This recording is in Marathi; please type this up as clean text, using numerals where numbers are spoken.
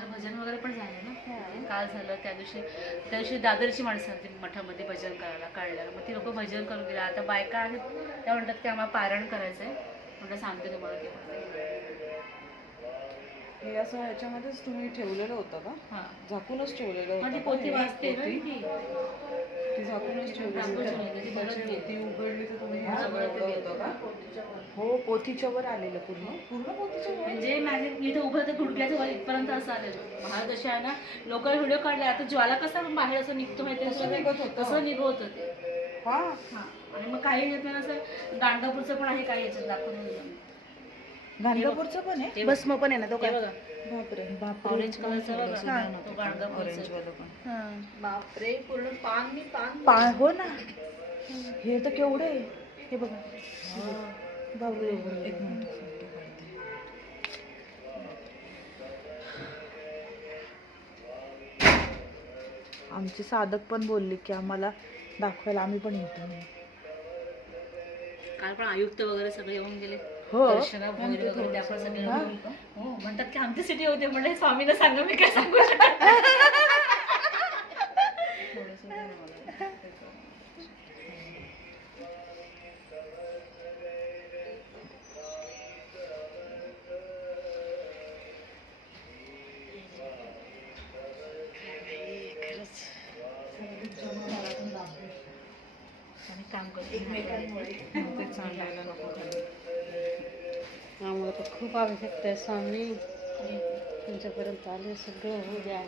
काल भजन वगैरे पण झालं ना, काल झालं. त्या दिवशी दादरची माणसं होती मठामध्ये भजन करायला काढल्याला, मग ती लोक भजन करून गेला. आता बायका आहेत त्या म्हणतात की आम्हाला पारायण करायचं आहे, म्हटलं सांगते तुम्हाला ते. हे असं ह्याच्यामध्येच तुम्ही ठेवलेलं होतं का? हां, झाकूनच ठेवलेलं होतं ती का? पोथी हे वाचते ना पोथी? ती. ती झाकूनच ठेवलेली झाकून होती. ठेवलेली, ती त्याची बघत गेली. ती उघडली तर तुम्ही हे हा, सगळं बघत एवढं गेली. होतं का? पोथीच्या वर. हो, पोथीच्या वर आलेलं पूर्ण पूर्ण पोथीच्या वर. म्हणजे माझे इथं उभं तर गुडघ्याच्या वर इथपर्यंत असं आलेलं. महाल जसे आहे ना, लोक व्हिडिओ काढले. आता ज्वाला कसा बाहेर असं निघतो माहिती तसं निघत होतं. तसं निघत होतं ते. हा, हां, आणि मग काही येत असं गाणगापूरचं पण आहे, काही याच्यात दाखवून. गाणगापूरचं पण आहे. भस्म पण आहे ना तो हे काय? बघा, बापरे बापरे. ऑरेंज कलरचा बघा, तो ऑरेंज गाणगापूरचा. वाला पण. हां. बापरे, पूर्ण पान मी पान. पाय हो ना, हे तर केवढे आहे. हे बघा बापरे. एक मिनिट. आमचे साधक पण बोलले की आम्हाला दाखवायला, आम्ही पण येतो. काल पण आयुक्त वगैरे सगळे येऊन गेले. हो. दर्शना भोईर वगैरे त्या पण सगळे हा? हो, म्हणतात की आमच्यासाठी होते. म्हणले स्वामीला सांगा, मी काय सांगू शकत. आणि काम करतो एकमेकांमुळे ते सांगायला नको खाली. आम्हाला तर खूप आवश्यकता आहे स्वामी, तुमच्यापर्यंत आले सगळं होऊ द्या.